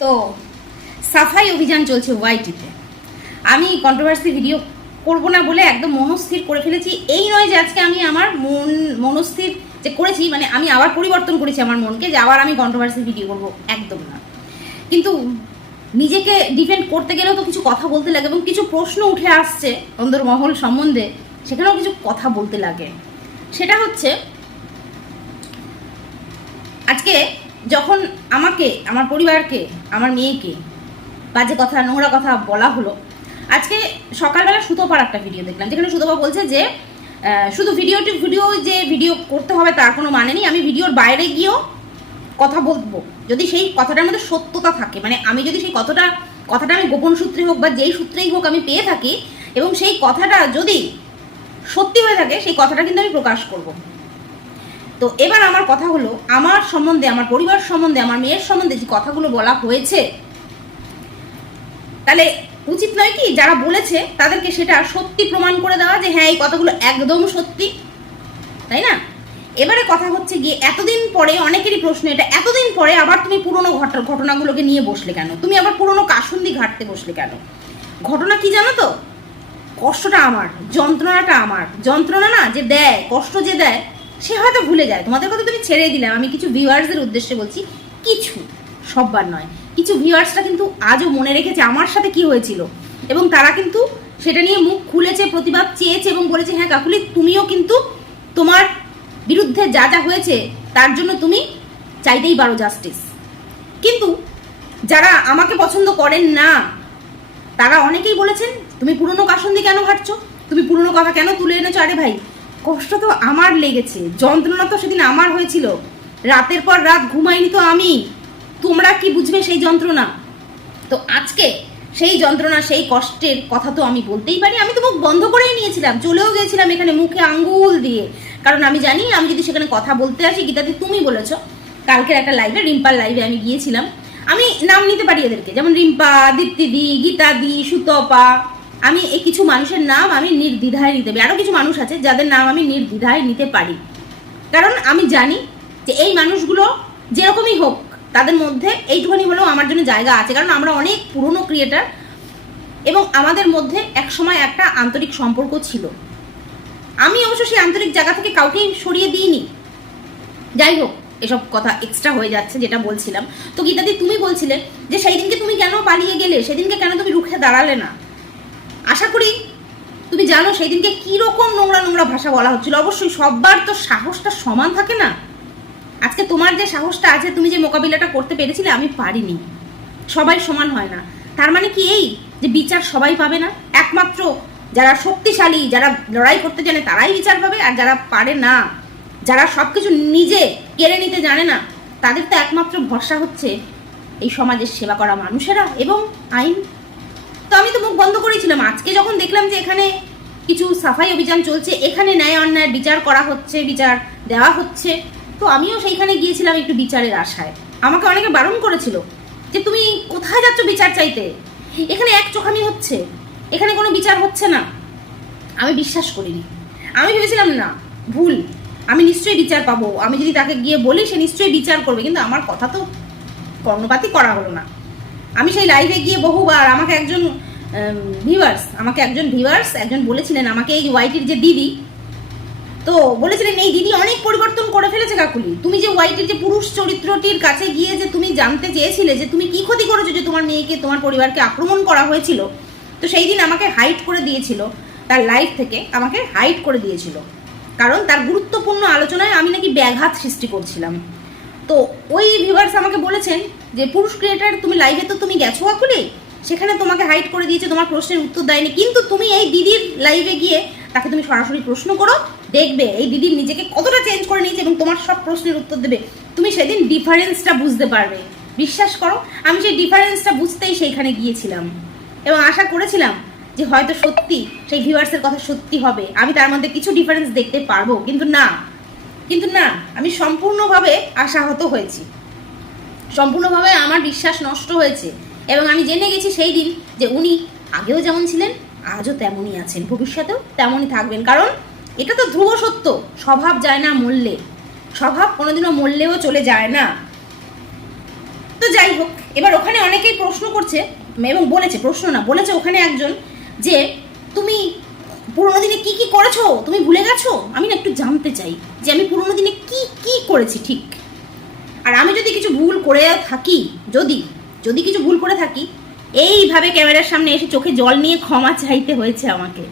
তো সাফাই অভিযান চলছে ওয়াইটিতে। আমি কন্ট্রোভার্সি ভিডিও করব না বলে একদম মনস্থির করে ফেলেছি। এই নয় যে আজকে আমি আমার মনস্থির যে করেছি, মানে আমি আবার পরিবর্তন করেছি আমার মনকে যে আবার আমি কন্ট্রোভার্সি ভিডিও করব, একদম না। কিন্তু নিজেকে ডিফেন্ড করতে গেলেও তো কিছু কথা বলতে লাগে, এবং কিছু প্রশ্ন উঠে আসছে অন্দরমহল সম্বন্ধে, সেখানেও কিছু কথা বলতে লাগে। সেটা হচ্ছে, আজকে যখন আমাকে, আমার পরিবারকে, আমার মেয়েকে বাজে কথা, নোংরা কথা বলা হলো, আজকে সকালবেলা সুতোপার একটা ভিডিও দেখলাম, যেখানে সুতোপা বলছে যে শুধু ভিডিও করতে হবে তার কোনো মানে নেই, আমি ভিডিওর বাইরে গিয়েও কথা বলবো যদি সেই কথাটার মধ্যে সত্যতা থাকে। মানে আমি যদি সেই কথাটা আমি গোপন সূত্রে হোক বা যেই সূত্রেই হোক আমি পেয়ে থাকি, এবং সেই কথাটা যদি সত্যি হয়ে থাকে, সেই কথাটা কিন্তু আমি প্রকাশ করব। তো এবার আমার কথা হলো, আমার সম্বন্ধে, আমার পরিবার সম্বন্ধে, আমার মেয়ের সম্বন্ধে যে কথাগুলো বলা হয়েছে, তাহলে উচিত নয় কি যারা বলেছে তাদেরকে সেটা সত্যি প্রমাণ করে দেওয়া, যে হ্যাঁ এই কথাগুলো একদম সত্যি, তাই না? এবারে কথা হচ্ছে গিয়ে, এতদিন পরে অনেকেরই প্রশ্ন এটা, এতদিন পরে আবার তুমি পুরনো ঘটনাগুলোকে নিয়ে বসলে কেন? তুমি আবার পুরনো কাসুন্দি ঘাটতে বসলে কেন? ঘটনা কি জানো তো? কষ্টটা আমার, যন্ত্রণাটা আমার। যন্ত্রণা না যে দেয়, কষ্ট যে দেয়, সে হয়তো ভুলে যায়। তোমাদের কথা তুমি ছেড়ে দিলাম, আমি কিছু ভিউয়ার্সদের উদ্দেশ্যে বলছি, কিছু, সববার নয়, কিছু ভিউয়ার্সরা কিন্তু আজও মনে রেখেছে আমার সাথে কি হয়েছিল, এবং তারা কিন্তু সেটা নিয়ে মুখ খুলেছে, প্রতিবাদ চেয়েছে এবং বলেছে হ্যাঁ কাকুলি, তুমিও কিন্তু তোমার বিরুদ্ধে যা যা হয়েছে তার জন্য তুমি চাইতেই পারো জাস্টিস। কিন্তু যারা আমাকে পছন্দ করেন না, তারা অনেকেই বলেছেন তুমি পুরনো কাসন্দি কেন ঘাটছো, তুমি পুরনো কথা কেন তুলে এনেছো? আরে ভাই, কষ্ট তো আমার লেগেছে, যন্ত্রণা তো সেদিন আমার হয়েছিল, রাতের পর রাত ঘুমাইনি তো আমি, তোমরা কি বুঝবে সেই যন্ত্রণা? তো আজকে সেই যন্ত্রণা, সেই কষ্টের কথা তো আমি বলতেই পারি। আমি তো মুখ বন্ধ করেই নিয়েছিলাম, চলেও গিয়েছিলাম এখানে মুখে আঙ্গুল দিয়ে, কারণ আমি জানি আমি যদি সেখানে কথা বলতে আসি, গীতাদি তুমি বলেছো কালকের একটা লাইভে, রিম্পার লাইভে আমি গিয়েছিলাম, আমি নাম নিতে পারি এদেরকে, যেমন রিম্পা, দীপ্তিদি, গীতাদি, সুতপা, আমি এই কিছু মানুষের নাম আমি নির্দ্বিধায় নিতে পারি। আরও কিছু মানুষ আছে যাদের নাম আমি নির্দ্বিধায় নিতে পারি, কারণ আমি জানি যে এই মানুষগুলো যেরকমই হোক তাদের মধ্যে এইটুখানি হলেও আমার জন্য জায়গা আছে, কারণ আমরা অনেক পুরনো ক্রিয়েটার এবং আমাদের মধ্যে একসময় একটা আন্তরিক সম্পর্ক ছিল। আমি অবশ্য সেই আন্তরিক জায়গা থেকে কাউকেই সরিয়ে দিইনি। যাই হোক, এসব কথা এক্সট্রা হয়ে যাচ্ছে যেটা বলছিলাম। তো গীতাদি তুমি বলছিলে যে সেই দিনকে তুমি কেন পালিয়ে গেলে, সেদিনকে কেন তুমি রুখে দাঁড়ালে না? আশা করি তুমি জানো সেই দিনকে কীরকম নোংরা নোংরা ভাষা বলা হচ্ছিল। অবশ্যই সববার তো সাহসটা সমান থাকে না। আজকে তোমার যে সাহসটা আছে, তুমি যে মোকাবিলাটা করতে পেরেছিলে, আমি পারিনি। সবাই সমান হয় না। তার মানে কি এই যে বিচার সবাই পাবে না? একমাত্র যারা শক্তিশালী, যারা লড়াই করতে জানে তারাই বিচার পাবে, আর যারা পারে না, যারা সব কিছু নিজে কেড়ে নিতে জানে না, তাদের তো একমাত্র ভরসা হচ্ছে এই সমাজের সেবা করা মানুষেরা এবং আইন। তো আমি তো মুখ বন্ধ করেছিলাম। আজকে যখন দেখলাম যে এখানে কিছু সাফাই অভিযান চলছে, এখানে ন্যায় অন্যায়ের বিচার করা হচ্ছে, বিচার দেওয়া হচ্ছে, তো আমিও সেইখানে গিয়েছিলাম একটু বিচারের আশায়। আমাকে অনেকে বারণ করেছিল যে তুমি কোথায় যাচ্ছ বিচার চাইতে, এখানে এক চোখামি হচ্ছে, এখানে কোনো বিচার হচ্ছে না। আমি বিশ্বাস করিনি। আমি ভেবেছিলাম না, ভুল, আমি নিশ্চয়ই বিচার পাবো, আমি যদি তাকে গিয়ে বলি সে নিশ্চয়ই বিচার করবে, কিন্তু আমার কথা তো কর্ণপাতই করা হলো না। আমি সেই লাইভে গিয়ে বহুবার আমাকে একজন ভিউয়ার্স একজন বলেছিলেন আমাকে, এই ওয়াইটির যে দিদি, তো বলেছিলেন এই দিদি অনেক পরিবর্তন করে ফেলেছে কাকুলি, তুমি যে ওয়াইটির যে পুরুষ চরিত্রটির কাছে গিয়ে যে তুমি জানতে চেয়েছিলে যে তুমি কি ক্ষতি করেছো যে তোমার মেয়েকে, তোমার পরিবারকে আক্রমণ করা হয়েছিল, তো সেই দিন আমাকে হাইড করে দিয়েছিল, তার লাইভ থেকে আমাকে হাইড করে দিয়েছিল, কারণ তার গুরুত্বপূর্ণ আলোচনায় আমি নাকি ব্যাঘাত সৃষ্টি করছিলাম। তো ওই ভিউয়ার্স আমাকে বলেছেন যে পুরুষ ক্রিয়েটার তুমি লাইভে তো তুমি গেছো কাকুলি, সেখানে তোমাকে হাইড করে দিয়েছে, তোমার প্রশ্নের উত্তর দেয়নি, কিন্তু তুমি এই দিদির লাইভে গিয়ে তাকে তুমি সরাসরি প্রশ্ন করো, দেখবে এই দিদির নিজেকে কতটা চেঞ্জ করে নিয়েছে এবং তোমার সব প্রশ্নের উত্তর দেবে। তুমি সেদিন ডিফারেন্সটা বুঝতে পারবে। বিশ্বাস করো, আমি সেই ডিফারেন্সটা বুঝতেই সেইখানে গিয়েছিলাম এবং আশা করেছিলাম যে হয়তো সত্যি সেই ভিউয়ার্সের কথা সত্যি হবে, আমি তার মধ্যে কিছু ডিফারেন্স দেখতে পারবো, কিন্তু না, আমি সম্পূর্ণভাবে আশাহত হয়েছি, সম্পূর্ণভাবে আমার বিশ্বাস নষ্ট হয়েছে। এবং আমি জেনে গেছি সেই দিন যে উনি আগেও যেমন ছিলেন, আজও তেমনই আছেন, ভবিষ্যতেও তেমনই থাকবেন, কারণ এটা তো ধ্রুব সত্য, স্বভাব যায় না মরলে, স্বভাব কোনোদিনও মরলেও চলে যায় না। তো যাই হোক, এবার ওখানে অনেক প্রশ্ন করছে এবং বলেছে, প্রশ্ন না বলেছে ওখানে একজন, যে তুমি পুরোনো দিনে কি কি করেছো, তুমি ভুলে গেছো? আমি না একটু জানতে চাই যে আমি পুরোনো দিনে কি কি করেছি ঠিক। আর আমি যদি কিছু ভুল করে থাকি, যদি কিছু ভুল করে থাকি, এইভাবে ক্যামেরার সামনে এসে চোখে জল নিয়ে ক্ষমা চাইতে হয়েছে আমাকে,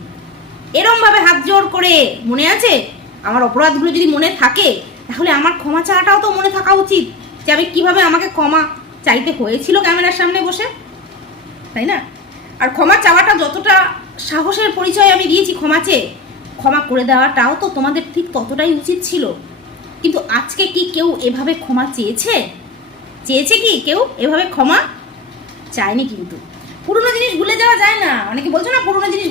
এরমভাবে হাত জোর করে। মনে আছে? আমার অপরাধগুলো যদি মনে থাকে তাহলে আমার ক্ষমা চাওয়াটাও তো মনে থাকা উচিত, যে আমি কিভাবে আমাকে ক্ষমা চাইতে হয়েছিল ক্যামেরার সামনে বসে, তাই না? আর ক্ষমা চাওয়াটা যতটা সাহসের পরিচয় আমি দিয়েছি ক্ষমা চেয়ে, ক্ষমা করে দেওয়াটাও তো তোমাদের ঠিক ততটাই উচিত ছিল। কিন্তু আজকে কি কেউ এভাবে ক্ষমা চেয়েছে কি কেউ এভাবে ক্ষমা চায়নি? কিন্তু পুরনো জিনিস ভুলে যাওয়া যায় না। অনেকে বলছো না পুরনো জিনিস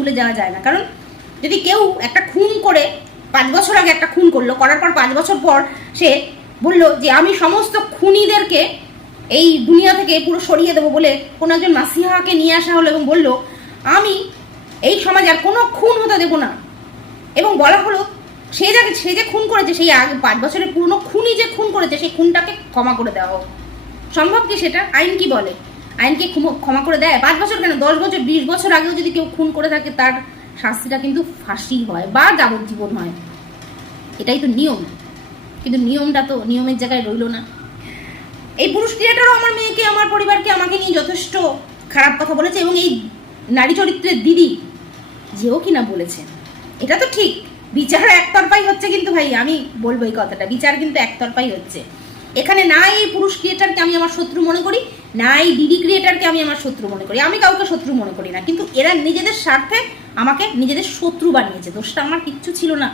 ভুলে যাওয়া যায় না। কারণ যদি কেউ একটা খুন করে 5 বছর আগে একটা খুন করলো, করার পর 5 বছর পর সে বললো যে আমি সমস্ত খুনিদেরকে এই দুনিয়া থেকে পুরো সরিয়ে দেবো বলে কোনো একজন মাসিহাকে নিয়ে আসা হলো এবং বলল আমি এই সমাজে আর কোনো খুন হতে দেবো না, এবং বলা হলো সে যে খুন করেছে, সেই আগে 5 বছরের পুরনো খুনি যে খুন করেছে সেই খুনটাকে ক্ষমা করে দেওয়া হোক। সম্ভব কি সেটা? আইন কি বলে? আইনকে ক্ষমা করে দেয়? 5 বছর কেন, 10 বছর 20 বছর আগেও যদি কেউ খুন করে থাকে তার শাস্তিটা কিন্তু ফাঁসি হয় বা যাবজ্জীবন হয়। এটাই তো নিয়ম। কিন্তু নিয়মটা তো নিয়মের জায়গায় রইলো না। এই পুরুষ ক্রিয়েটারও আমার মেয়েকে, আমার পরিবারকে, আমাকে নিয়ে যথেষ্ট খারাপ কথা বলেছে, এবং এই নারী চরিত্রের দিদি যেও কিনা বলেছে। এটা তো ঠিক, বিচার একতরফাই হচ্ছে। কিন্তু ভাই আমি বলবো এই কথাটা, বিচার কিন্তু একতরফাই হচ্ছে। এখানে না এই পুরুষ ক্রিয়েটারকে আমি আমার শত্রু মনে করি, না এই দিদি ক্রিয়েটারকে আমি আমার শত্রু মনে করি। আমি কাউকে শত্রু মনে করি না, কিন্তু এরা নিজেদের স্বার্থে আমাকে নিজেদের শত্রু বানিয়েছে। দোষটা আমার কিচ্ছু ছিল না,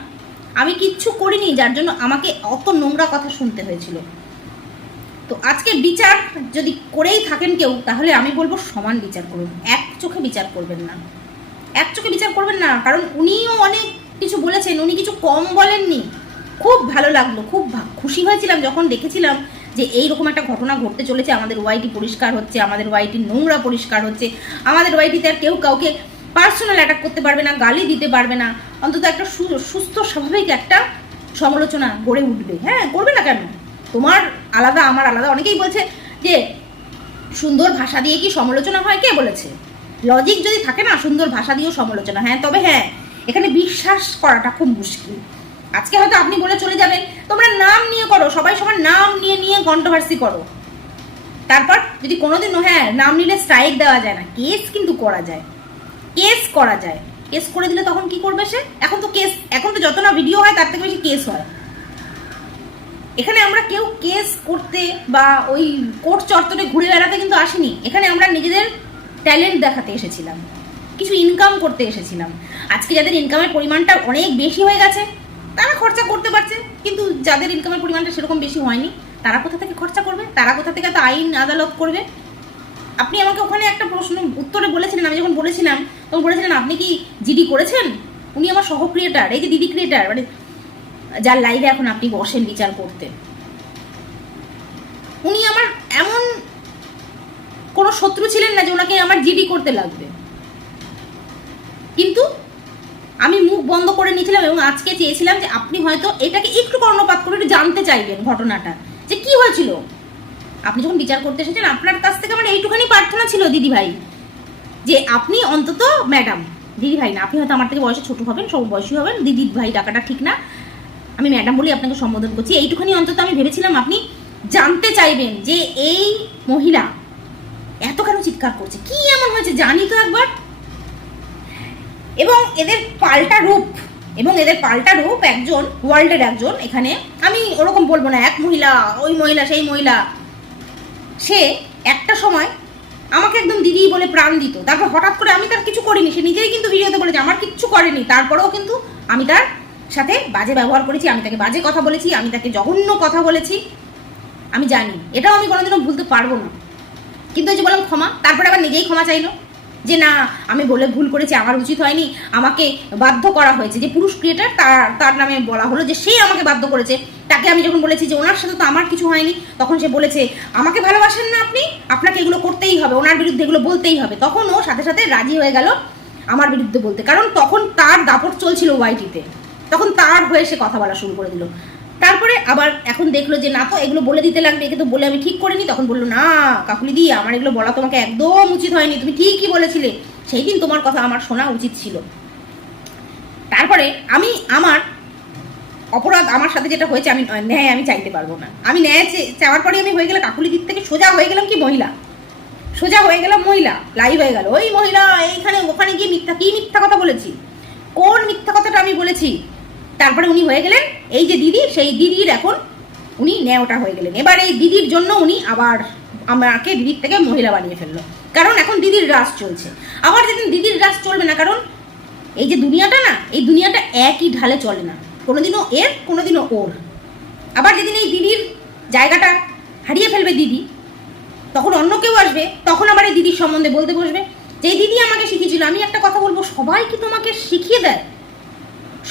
আমি কিচ্ছু করিনি যার জন্য আমাকে অত নোংরা কথা শুনতে হয়েছিল। তো আজকে বিচার যদি করেই থাকেন কেউ, তাহলে আমি বলবো সমান বিচার করুন, এক চোখে বিচার করবেন না, এক চোখে বিচার করবেন না। কারণ উনিও অনেক কিছু বলেছেন, উনি কিছু কম বলেননি। খুব ভালো লাগলো, খুব খুশি হয়েছিলাম যখন দেখেছিলাম যে এইরকম একটা ঘটনা ঘটতে চলেছে, আমাদের ওয়াইটি পরিষ্কার হচ্ছে, আমাদের ওয়াইটি নোংরা পরিষ্কার হচ্ছে, আমাদের ওয়াইটিতে আর কেউ কাউকে পার্সোনাল অ্যাটাক করতে পারবে না, গালি দিতে পারবে না, অন্তত একটা সুস্থ স্বাভাবিক একটা সমালোচনা গড়ে উঠবে। হ্যাঁ, করবে না কেন? তোমার আলাদা, আমার আলাদা। অনেকেই বলছে যে সুন্দর ভাষা দিয়ে কি সমালোচনা হয়? কে বলেছে? লজিক যদি থাকে না, সুন্দর ভাষা দিয়েও সমালোচনা। হ্যাঁ, তবে হ্যাঁ, এখানে বিশ্বাস করাটা খুব মুশকিল। আজকে হয়তো আপনি বলে চলে যাবেন, তোমরা নাম নিয়ে করো, সবাই সবার নাম নিয়ে কন্ট্রোভার্সি করো। তারপর যদি কোনোদিনও, হ্যাঁ, নাম নিলে স্ট্রাইক দেওয়া যায় না, কেস কিন্তু করা যায়, কেস করে দিলে তখন কি করবে সে? এখন তো যত না ভিডিও হয় তার থেকে বেশি কেস হয়। এখানে আমরা কেউ কেস করতে বা ওই কোর্ট চত্বরে ঘুরে বেড়াতে কিন্তু আসিনি। এখানে আমরা নিজেদের ট্যালেন্ট দেখাতে এসেছিলাম, কিছু ইনকাম করতে এসেছিলাম। আজকে যাদের ইনকামের পরিমাণটা অনেক বেশি হয়ে গেছে তারা খরচা করতে পারছে, কিন্তু যাদের ইনকামের পরিমাণটা সেরকম বেশি হয়নি তারা কোথা থেকে খরচা করবে? তারা কোথা থেকে তো আইন আদালত করবে? আপনি আমাকে ওখানে একটা প্রশ্ন উত্তরে বলেছিলেন, আমি যখন বলেছিলাম তখন বলেছিলেন আপনি কি জিডি করেছেন? উনি আমার সহ ক্রিয়েটার, এই যে দিদি ক্রিয়েটার, মানে যার লাইভে এখন আপনি বসেন বিচার করতে, উনি আমার এমন কোনো শত্রু ছিলেন না যে ওনাকে আমার জিডি করতে লাগবে। কিন্তু আমি মুখ বন্ধ করে নিয়েছিলাম এবং আজকে চেয়েছিলাম যে আপনি হয়তো এটাকে একটু কর্ণপাত করে একটু জানতে চাইবেন ঘটনাটা যে কি হয়েছিল। আপনি যখন বিচার করতে এসেছেন আপনার কাছ থেকে আমার এইটুখানি প্রার্থনা ছিল দিদি ভাই, যে আপনি অন্তত ম্যাডাম, দিদি ভাই না, আপনি হয়তো আমার থেকে বয়সে ছোট হবেন, সব বয়সী হবেন, দিদি ভাই ডাকাটা ঠিক না, আমি ম্যাডাম বলি আপনাকে সম্বোধন করছি। এইটুখানি অন্তত আমি ভেবেছিলাম আপনি জানতে চাইবেন যে এই মহিলা এত কেন চিৎকার করছে, কি এমন হয়েছে জানি তো একবার। এবং এদের পাল্টা রূপ একজন ওয়ার্ল্ডের একজন, এখানে আমি ওরকম বলবো না এক মহিলা, ওই মহিলা, সেই মহিলা, সে একটা সময় আমাকে একদম দিদি বলে প্রাণ দিত, তারপর হঠাৎ করে আমি তার কিছু করিনি, সে নিজেই কিন্তু ভিডিওতে বলেছে আমার কিচ্ছু করেনি, তারপরেও কিন্তু আমি তার সাথে বাজে ব্যবহার করেছি, আমি তাকে বাজে কথা বলেছি, আমি তাকে জঘন্য কথা বলেছি, আমি জানি, এটাও আমি কোনোদিনও ভুলতে পারবো না। কিন্তু এই যে বললাম ক্ষমা, তারপরে আবার নিজেই ক্ষমা চাইলো যে না আমি বলে ভুল করেছি, আমার উচিত হয়নি, আমাকে বাধ্য করা হয়েছে। যে পুরুষ ক্রিয়েটার তার নামে বলা হলো যে সে আমাকে বাধ্য করেছে, তাকে আমি যখন বলেছি যে ওনার সাথে তো আমার কিছু হয়নি, তখন সে বলেছে আমাকে ভালোবাসেন না আপনি, আপনাকে এগুলো করতেই হবে, ওনার বিরুদ্ধে এগুলো বলতেই হবে। তখন ও সাথে সাথে রাজি হয়ে গেল আমার বিরুদ্ধে বলতে, কারণ তখন তার দাপট চলছিল ওয়াইটিতে, তখন তার হয়ে সে কথা বলা শুরু করে দিল। তারপরে আবার এখন দেখলো যে না, তো এগুলো বলে দিতে লাগবে, একে তো বলে আমি ঠিক করিনি। তখন বললো না কাকুলি দি, আমার এগুলো বলা তোমাকে একদম উচিত হয়নি, তুমি ঠিকই বলেছিলে, সেই দিন তোমার কথা আমার শোনা উচিত ছিল। তারপরে আমি আমার অপরাধ, আমার সাথে যেটা হয়েছে, আমি ন্যায় আমি চাইতে পারবো না। আমি ন্যায় চাওয়ার পরে আমি হয়ে গেলে কাকুলি দিক থেকে সোজা হয়ে গেলাম কি মহিলা, সোজা হয়ে গেলাম মহিলা, লাইভ হয়ে গেল ওই মহিলা এইখানে ওখানে গিয়ে মিথ্যা কথা বলেছি, কোন মিথ্যা কথাটা আমি বলেছি। তারপরে উনি হয়ে গেলেন এই যে দিদি, সেই দিদির এখন উনি ন্যায়টা হয়ে গেলেন। এবার এই দিদির জন্য উনি আবার আমাকে দিদির থেকে মহিলা বানিয়ে ফেললো, কারণ এখন দিদির রাজ চলছে। আবার যেদিন দিদির রাজ চলবে না, কারণ এই যে দুনিয়াটা না, এই দুনিয়াটা একই ঢালে চলে না, কোনোদিনও এর কোনোদিনও ওর। আবার যেদিন এই দিদির জায়গাটা হারিয়ে ফেলবে দিদি, তখন অন্য কেউ আসবে, তখন আবার এই দিদির সম্বন্ধে বলতে বসবে যে এই দিদি আমাকে শিখিয়েছিল। আমি একটা কথা বলবো, সবাই কি তোমাকে শিখিয়ে দেয়?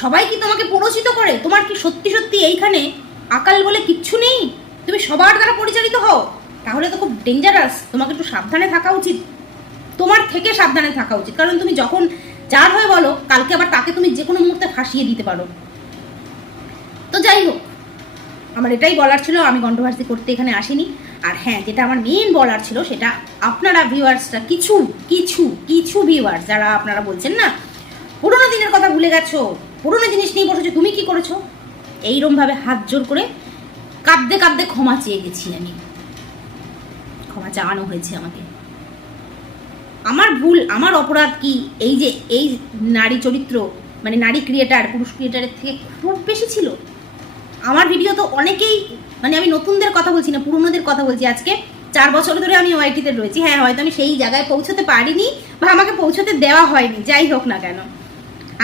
সবাই কি তোমাকে পরিচিত করে? তোমার কি সত্যি সত্যি এইখানে আকাল বলে কিচ্ছু নেই? তুমি সবার দ্বারা পরিচালিত হও? তাহলে তো খুব ডেঞ্জারাস, তোমাকে একটু সাবধানে থাকা উচিত, তোমার থেকে সাবধানে থাকা উচিত। কারণ তুমি যখন যার হয়ে বলো, কালকে আবার তাকে তুমি যে কোনো মুহূর্তে ফাঁসিয়ে দিতে পারো। তো যাই হোক, আমার এটাই বলার ছিল, আমি কন্ট্রোভার্সি করতে এখানে আসিনি। আর হ্যাঁ, যেটা আমার মেইন বলার ছিল, সেটা আপনারা ভিউয়ার্সরা, কিছু কিছু কিছু ভিউয়ার্স যারা আপনারা বলছেন না পুরোনো দিনের কথা ভুলে গেছো, পুরোনো জিনিস নিয়ে বসেছো, তুমি কি করেছো? এইরমভাবে হাত জোর করে কাঁদতে কাঁদতে ক্ষমা চেয়ে গেছি আমি, ক্ষমা চাওয়ানো হয়েছে আমাকে। আমার ভুল, আমার অপরাধ কি এই যে এই নারী চরিত্র, মানে নারী ক্রিয়েটার পুরুষ ক্রিয়েটারের থেকে খুব বেশি ছিল? আমার ভিডিও তো অনেকেই, মানে আমি নতুনদের কথা বলছি না, পুরনোদের কথা বলছি। আজকে 4 বছর ধরে আমি ওয়াইটিতে রয়েছি। হ্যাঁ, হয়তো আমি সেই জায়গায় পৌঁছতে পারিনি বা আমাকে পৌঁছতে দেওয়া হয়নি, যাই হোক না কেন,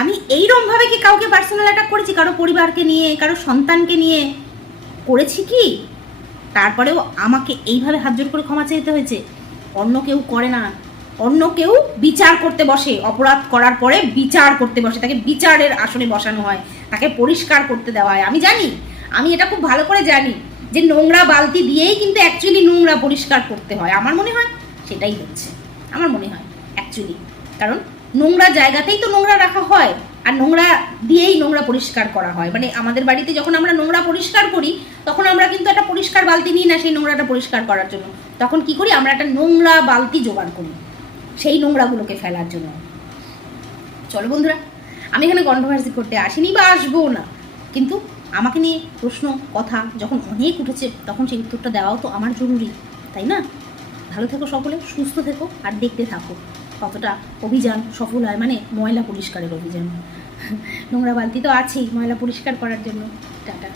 আমি এইরকমভাবে কি কাউকে পার্সোনাল অ্যাটাক করেছি? কারো পরিবারকে নিয়ে, কারো সন্তানকে নিয়ে করেছি কি? তারপরেও আমাকে এইভাবে হাত জোর করে ক্ষমা চাইতে হয়েছে। অন্য কেউ করে না, অন্য কেউ বিচার করতে বসে, অপরাধ করার পরে বিচার করতে বসে, তাকে বিচারের আসনে বসানো হয়, তাকে পরিষ্কার করতে দেওয়া হয়। আমি জানি, আমি এটা খুব ভালো করে জানি যে নোংরা বালতি দিয়েই কিন্তু অ্যাকচুয়ালি নোংরা পরিষ্কার করতে হয়। আমার মনে হয় সেটাই হচ্ছে, আমার মনে হয় অ্যাকচুয়ালি, কারণ নোংরা জায়গাতেই তো নোংরা রাখা হয়, আর নোংরা দিয়েই নোংরা পরিষ্কার করা হয়। মানে আমাদের বাড়িতে যখন আমরা নোংরা পরিষ্কার করি, তখন আমরা কিন্তু একটা পরিষ্কার বালতি নিই না সেই নোংরাটা পরিষ্কার করার জন্য। তখন কি করি, আমরা একটা নোংরা বালতি জোগাড় করি সেই নোংরাগুলোকে ফেলার জন্য। চলো বন্ধুরা, আমি এখানে কন্ট্রোভার্সি করতে আসিনি বা আসবো না, কিন্তু আমাকে নিয়ে প্রশ্ন কথা যখন অনেক উঠেছে, তখন সেই উত্তরটা দেওয়াও তো আমার জরুরি, তাই না? ভালো থেকো সকলে, সুস্থ থেকো, আর দেখতে থাকো কতটা অভিযান সফল হয়, মানে ময়লা পরিষ্কারের অভিযান। নোংরা বালতি তো আছেই ময়লা পরিষ্কার করার জন্য। টাটা।